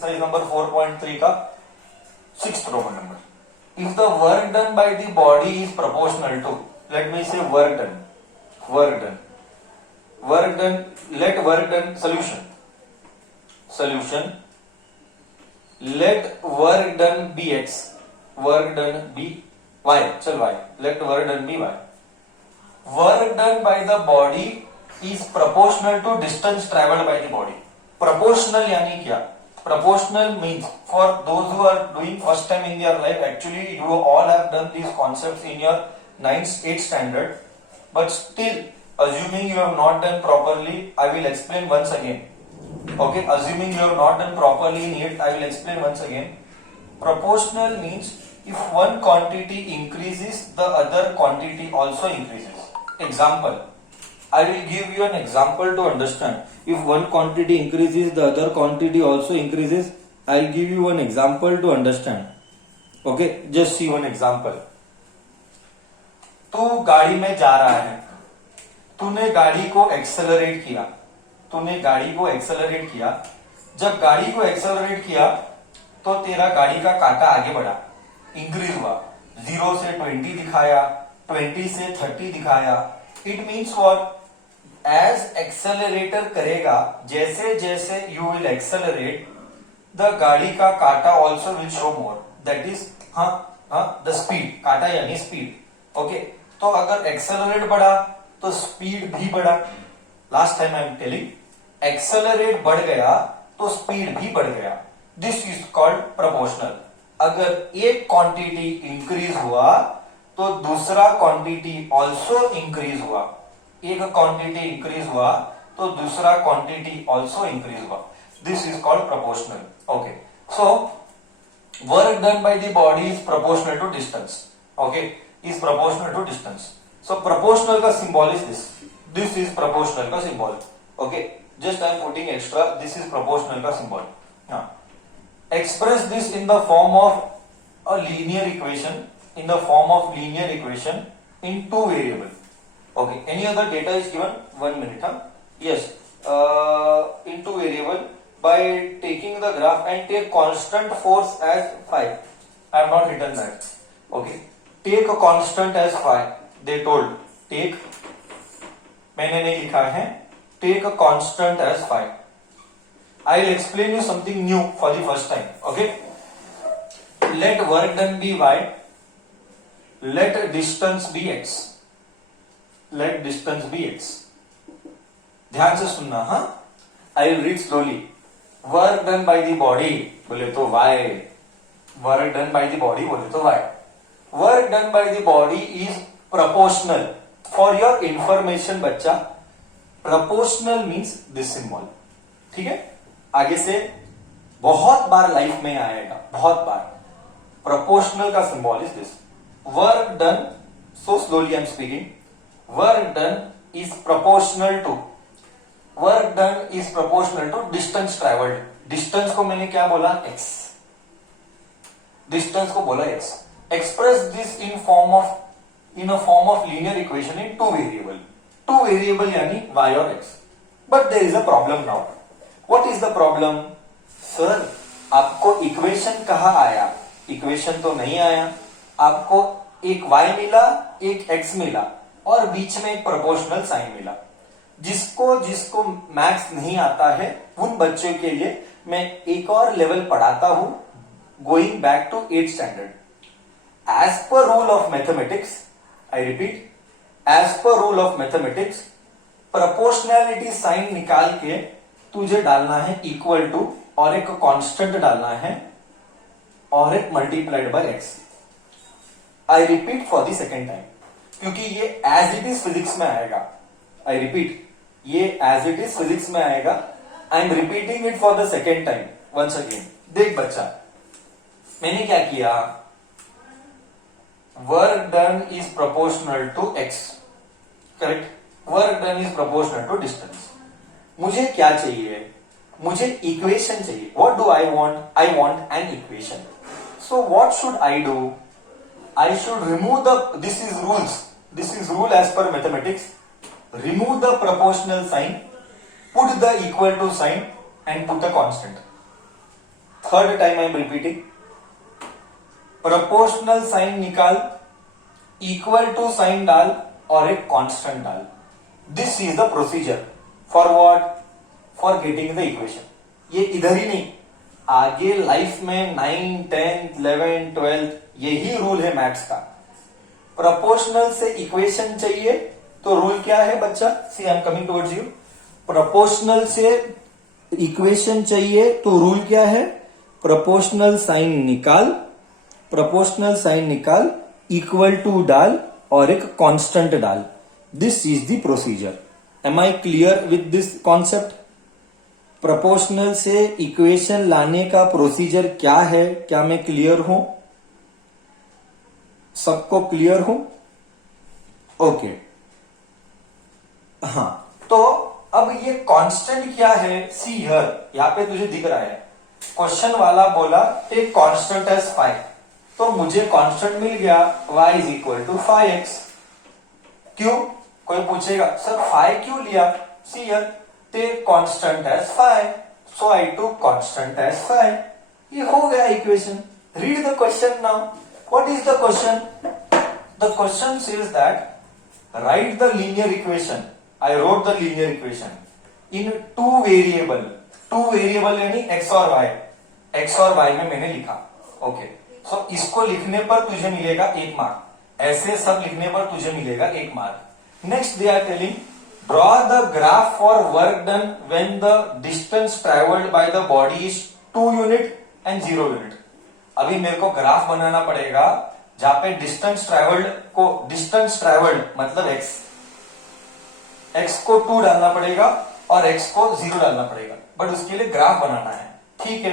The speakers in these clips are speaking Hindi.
एक्सरसाइज नंबर 4.3 का 6th Roman number. If the work done by the body is proportional to, let me say work done, let work done, solution, let work done be x, work done be y, चल y, let work done be y. Work done by the body is proportional to distance traveled by the body. Proportional यानी क्या? Proportional means, for those who are doing first time in their life, actually you all have done these concepts in your 9th 8th standard, but still assuming you have not done properly, I will explain once again. Okay, assuming you have not done properly in it, I will explain once again. Proportional means if one quantity increases, the other quantity also increases. Example, I will give you an example to understand. If one quantity increases, the other quantity also increases. I'll give you one example to understand. Okay, just see one example. तू गाड़ी में जा रहा है, तूने गाड़ी को एक्सेलरेट किया, जब गाड़ी को एक्सेलरेट किया तो तेरा गाड़ी का काटा आगे बढ़ा, इंक्रीज हुआ, 0 से 20 दिखाया, 20 से 30 दिखाया. It means what? As accelerator करेगा, जैसे जैसे यू विल एक्सेलरेट, द गाड़ी का काटा also will show more. That is the speed. काटा यानी स्पीड. ओके, तो अगर एक्सेलरेट बढ़ा तो स्पीड भी बढ़ा. Last time I am telling, accelerate बढ़ गया तो स्पीड भी बढ़ गया. This is called proportional. अगर एक क्वांटिटी इंक्रीज हुआ तो दूसरा क्वांटिटी ऑल्सो इंक्रीज हुआ. एक क्वांटिटी इंक्रीज हुआ तो दूसरा क्वांटिटी ऑल्सो इंक्रीज हुआ. This is called proportional. Okay, so work done by the body is proportional to distance. Okay, is proportional to distance. So proportional का symbol is this. This is proportional का symbol. Okay, just I am putting extra. This is proportional का symbol. Express this in the form of a linear equation, in two variable. Okay, any other data is given? 1 minute. Yes, in two variable, by taking the graph and take constant force as phi. I have not written that. Okay, take a constant as phi. They told take, मैंने नहीं लिखा है, take a constant as phi. I'll explain you something new for the first time. Okay, let work done be y, let distance be x. ध्यान से सुनना. I will read slowly. Work done by the body बोले तो y, work done by the body बोले तो y. Work done by the body is proportional. For your information बच्चा, proportional means this symbol. ठीक है, आगे से बहुत बार लाइफ में आएगा, बहुत बार. प्रोपोर्शनल का symbol is this. Work done, so slowly I am speaking. Work done is proportional to distance travelled. Distance को मैंने क्या बोला? एक्स. डिस्टेंस को बोला X. Express this in a form of linear equation in two variable यानी वाई और X. But there is a problem now. What is the problem? Sir, आपको इक्वेशन कहाँ आया? इक्वेशन तो नहीं आया. आपको एक y मिला, एक x मिला और बीच में एक प्रोपोर्शनल साइन मिला. जिसको मैथ्स नहीं आता है उन बच्चों के लिए मैं एक और लेवल पढ़ाता हूं, going back to 8th standard. As per rule of mathematics, I repeat, as per rule of mathematics, proportionality sign निकाल के तुझे डालना है इक्वल टू, और एक कांस्टेंट डालना है, और एक multiplied by X. I repeat for the second time, क्योंकि ये एज इट इज फिजिक्स में आएगा. आई रिपीट, ये एज इट इज फिजिक्स में आएगा. I am repeating it for the second time once again. देख बच्चा, मैंने क्या किया? Work done is proportional to X. Correct, work done is proportional to distance. मुझे क्या चाहिए? मुझे इक्वेशन चाहिए. What do I want? I want an equation. So what should I do? I should remove the, this is rule as per mathematics. Remove the proportional sign, put the equal to sign and put a constant. Third time I am repeating, proportional sign निकाल, इक्वल टू साइन डाल और एक कांस्टेंट डाल. This is the procedure for what, for getting the equation. ये इधर ही नहीं, आगे लाइफ में 9, 10, 11, 12 यही रूल है मैथ्स का. प्रोपोर्शनल से इक्वेशन चाहिए तो रूल क्या है बच्चा, see I am coming towards you. Proportional से इक्वेशन चाहिए तो रूल क्या है, प्रोपोर्शनल साइन निकाल, प्रोपोर्शनल साइन निकाल, इक्वल टू डाल और एक कांस्टेंट डाल. This is the procedure. Am I clear with this concept? Proportional से इक्वेशन लाने का प्रोसीजर क्या है, क्या मैं क्लियर हूं? सबको क्लियर हूं? ओके. हाँ, तो अब ये कांस्टेंट क्या है, सी हियर, यहां पे तुझे दिख रहा है. क्वेश्चन वाला बोला एक कांस्टेंट एज 5, तो मुझे कांस्टेंट मिल गया y is equal to 5x. क्यों, कोई पूछेगा सर 5 क्यों लिया? See here, take constant as 5, so I took constant as 5. ये हो गया equation. Read the question now. What is the question? The question says that write the linear equation. I wrote the linear equation in two variable यानी x और y. x और y में मैंने लिखा. ओके, सो इसको लिखने पर तुझे मिलेगा 1 मार्क. ऐसे सब लिखने पर तुझे मिलेगा 1 mark. Next they are telling draw the graph for work done when the distance travelled by the body is 2 unit and 0 unit. अभी मेरे को ग्राफ बनाना पड़ेगा जहां पे डिस्टेंस ट्रेवल्ड मतलब x को 2 डालना पड़ेगा और x को 0 डालना पड़ेगा, बट उसके लिए ग्राफ बनाना है. ठीक है,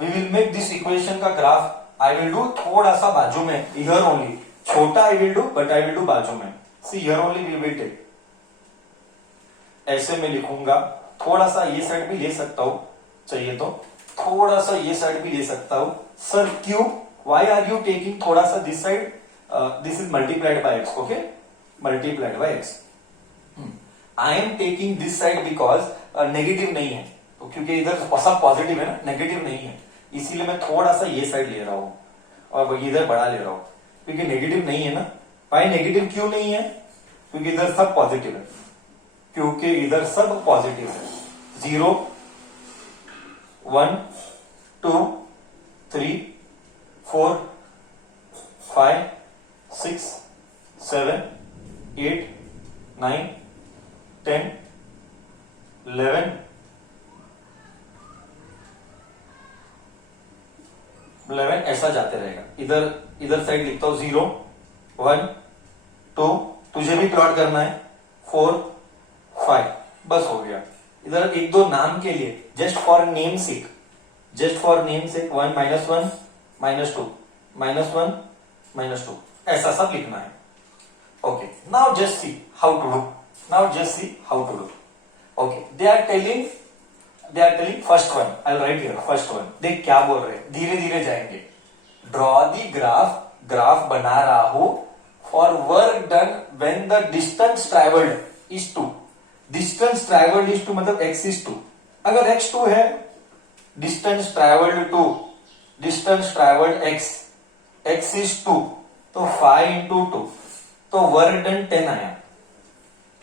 we will make this equation का ग्राफ. आई विल डू थोड़ा सा बाजू में, हियर ओनली. छोटा I will do, but I will do बाजू में. See here only we will take. ऐसे में लिखूंगा. थोड़ा सा ये साइड भी ले सकता हूं चाहिए तो, थोड़ा सा ये साइड भी ले सकता हूं. सर क्यों, वाई आर यू टेकिंग थोड़ा सा this side? This is multiplied by x. Okay, multiplied by X. I am taking this side because negative नहीं है, तो क्योंकि इधर सब पॉजिटिव है ना, नेगेटिव नहीं है, इसीलिए मैं थोड़ा सा ये साइड ले रहा हूं और इधर बड़ा ले रहा हूं, क्योंकि नेगेटिव नहीं है ना. भाई नेगेटिव क्यों नहीं है? क्योंकि इधर सब पॉजिटिव है, क्योंकि इधर सब पॉजिटिव है. 0, 1, 2, 3, 4, 5, 6, 7, 8, 9, 10, 11, 11 ऐसा जाते रहेगा. इधर साइड लिखता हूं 0, 1, 2, तुझे भी प्लॉट करना है 4, 5, बस हो गया. इधर 1-2 नाम के लिए, जस्ट फॉर नेम सेक 1, -1, -2, -1, -2 ऐसा सब लिखना है. Okay, now just see how to do. Okay, they are telling first one. I'll write here first one. देख क्या बोल रहे हैं, धीरे धीरे जाएंगे. Draw the graph बना रहा हूं for work done when the distance traveled is 2. Distance traveled is 2 मतलब x is 2. अगर x 2 है, distance traveled 2, distance traveled x is 2, तो 5 into 2, तो work done 10 आया.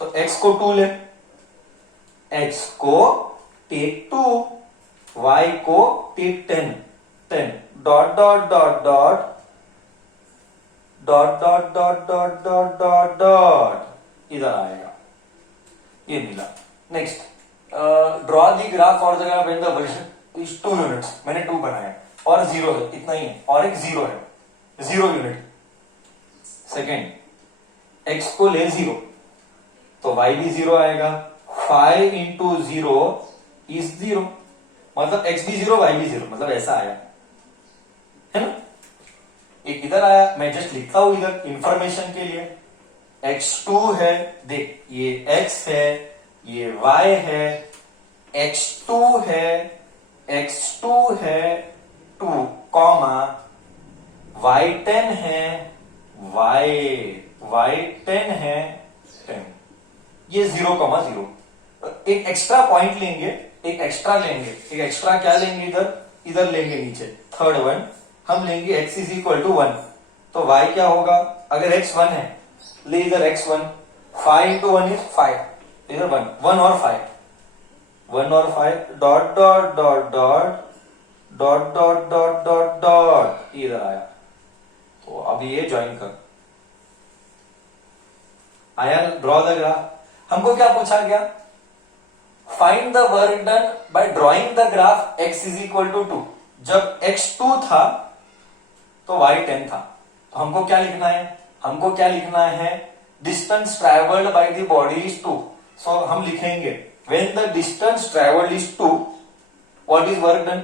तो x को 2 ले, x को टेक 2, y को take 10. Dot dot dot dot dot dot dot dot dot dot dot इधर आएगा, ये मिला. नेक्स्ट ड्रॉ दी ग्राफ और जगह when the version is 2 units. मैंने 2 बनाया और 0 है, इतना ही है, और एक 0 है, 0 यूनिट. सेकेंड, x को ले 0, तो y भी 0 आएगा. 5 into 0 is 0, मतलब x भी 0, y भी 0, मतलब ऐसा आया है ना. एक इधर आया, मैं जस्ट लिखता हूं इधर इंफॉर्मेशन के लिए. x2 है, देख ये x है, ये y है, x2 है 2, कॉमा y10 है, y10 है 10. ये 0,0. एक एक्स्ट्रा पॉइंट लेंगे, एक एक्स्ट्रा क्या लेंगे इधर, इधर लेंगे नीचे थर्ड वन, हम लेंगे x इज इक्वल टू 1, तो y क्या होगा, अगर x 1 है ले इधर x1, 5 इंटू 1 इज 5, इधर 1 और 5 dot dot dot dot dot dot dot dot dot इधर आया। तो अब ये ज्वाइन कर आया, ड्रॉ द ग्राफ। हमको क्या पूछा गया, find the work done by drawing the graph x is equal to 2। जब x 2 था तो y 10 था, तो हमको क्या लिखना है, हमको क्या लिखना है, distance travelled by the body is 2। सो हम लिखेंगे when the distance travelled is 2 what is work done,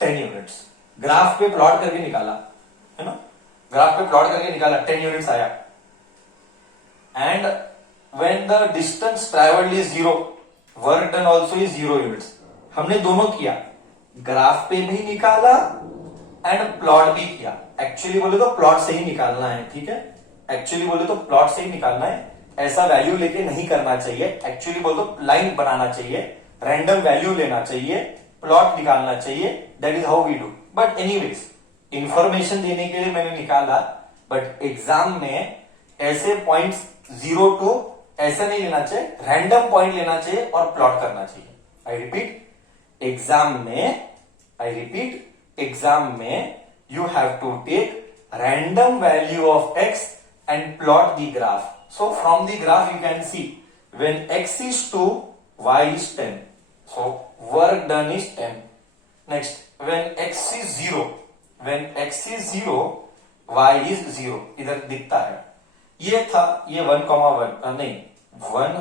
10 units. Graph पे प्लॉट करके निकाला है ना, ग्राफ पे प्लॉट करके निकाला, 10 यूनिट्स आया। And when the distance travelled is 0 work done also is 0 units. हमने दोनों किया, ग्राफ पे भी निकाला एंड प्लॉट भी किया। एक्चुअली बोले तो प्लॉट से ही निकालना है, ठीक है, एक्चुअली बोले तो प्लॉट से ही निकालना है, ऐसा वैल्यू लेके नहीं करना चाहिए। एक्चुअली बोले तो लाइन बनाना चाहिए, रैंडम वैल्यू लेना चाहिए, प्लॉट निकालना चाहिए, that is how we do. But anyways information देने के लिए मैंने निकाला, बट एग्जाम में ऐसे पॉइंट्स 0 to ऐसे नहीं लेना चाहिए, रैंडम पॉइंट लेना चाहिए और प्लॉट करना चाहिए। आई रिपीट एग्जाम में you have to take random value of x and plot the graph. So from the graph you can see when x is 2, y is 10. So work done is 10. Next, when x is 0, y is 0. इधर दिखता है, ये था, ये 1,1 नहीं 1,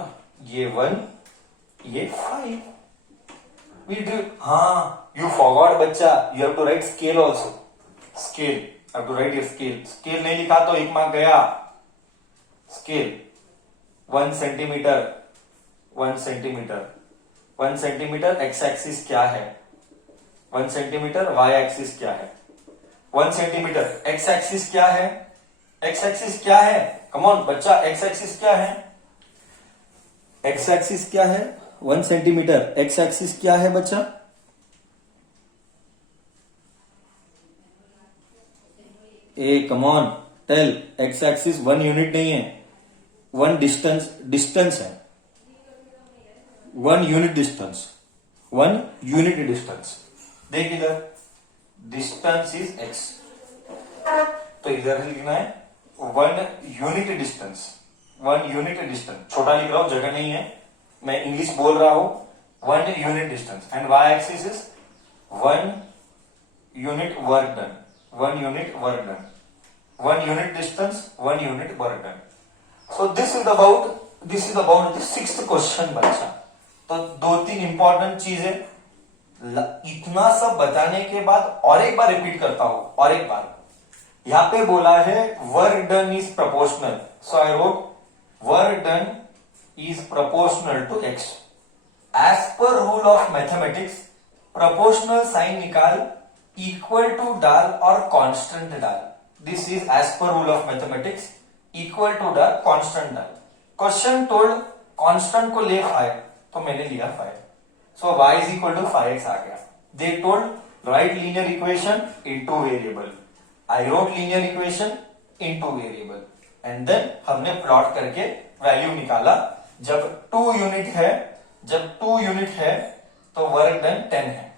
ये 1, ये 5. We do, हाँ, you forgot बच्चा, you have to write scale also. Scale, अब to write your scale. Scale नहीं लिखा तो 1 मार्क गया। Scale 1 centimetre, 1 centimetre x axis क्या है, 1 सेंटीमीटर वाई एक्सिस क्या है, 1 सेंटीमीटर एक्स एक्सिस क्या है, एक्स एक्सिस क्या है, कम ऑन बच्चा, एक्स एक्सिस क्या है, एक्स एक्सिस क्या है, 1 सेंटीमीटर एक्स एक्सिस क्या है बच्चा, a come on tell, x axis 1 unit नहीं है, 1 डिस्टेंस है, 1 यूनिट डिस्टेंस। देख इधर डिस्टेंस इज एक्स, तो इधर लिखना है 1 यूनिट डिस्टेंस, 1 यूनिट डिस्टेंस। छोटा लिख रहा हूं, जगह नहीं है, मैं इंग्लिश बोल रहा हूं, 1 unit distance. And Y axis is 1 unit work done, 1 unit work done, 1 unit distance, 1 unit work done. So this is about the 6th question बच्चा। तो 2-3 इंपॉर्टेंट चीजें, इतना सब बताने के बाद और एक बार रिपीट करता हूं, और एक बार यहां पे बोला है work done is proportional, so I wrote work done is proportional to X. As per rule of mathematics proportional sign निकाल, इक्वल टू डाल और कांस्टेंट डाल। This is as per rule of mathematics, equal to डाल, कांस्टेंट डाल। क्वेश्चन टोल्ड कांस्टेंट को ले 5, तो मैंने लिया 5, so y is equal to 5x आ गया। They told write linear equation in two variable, I road linear equation in two variable, and then हमने प्लॉट करके वैल्यू निकाला। जब 2 यूनिट है तो वर्क डन 10 है,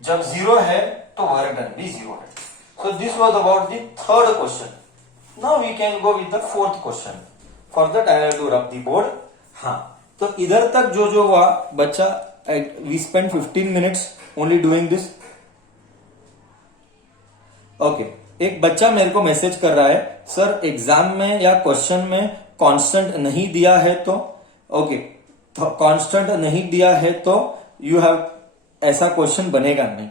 जब 0 है तो वर्क डन भी 0 है। So this was about the 3rd question. Now we can go with the 4th question. For that I have to rub the board. हाँ, तो इधर तक जो हुआ बच्चा, we spend 15 minutes only doing this. Okay, एक बच्चा मेरे को मैसेज कर रहा है, सर एग्जाम में या क्वेश्चन में कांस्टेंट नहीं दिया है तो, ओके, तो कांस्टेंट नहीं दिया है तो यू हैव, ऐसा क्वेश्चन बनेगा नहीं।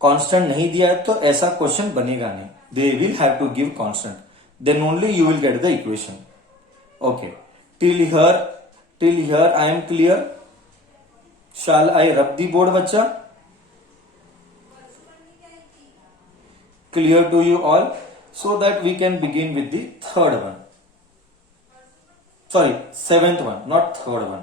कांस्टेंट नहीं दिया है तो ऐसा क्वेश्चन बनेगा नहीं, they will have to give constant, then only you will get the equation. Okay, till here I am clear. Shall I rub the board बच्चा? Clear to you all, so that we can begin with the 3rd one. Sorry, 7th one, not 3rd one.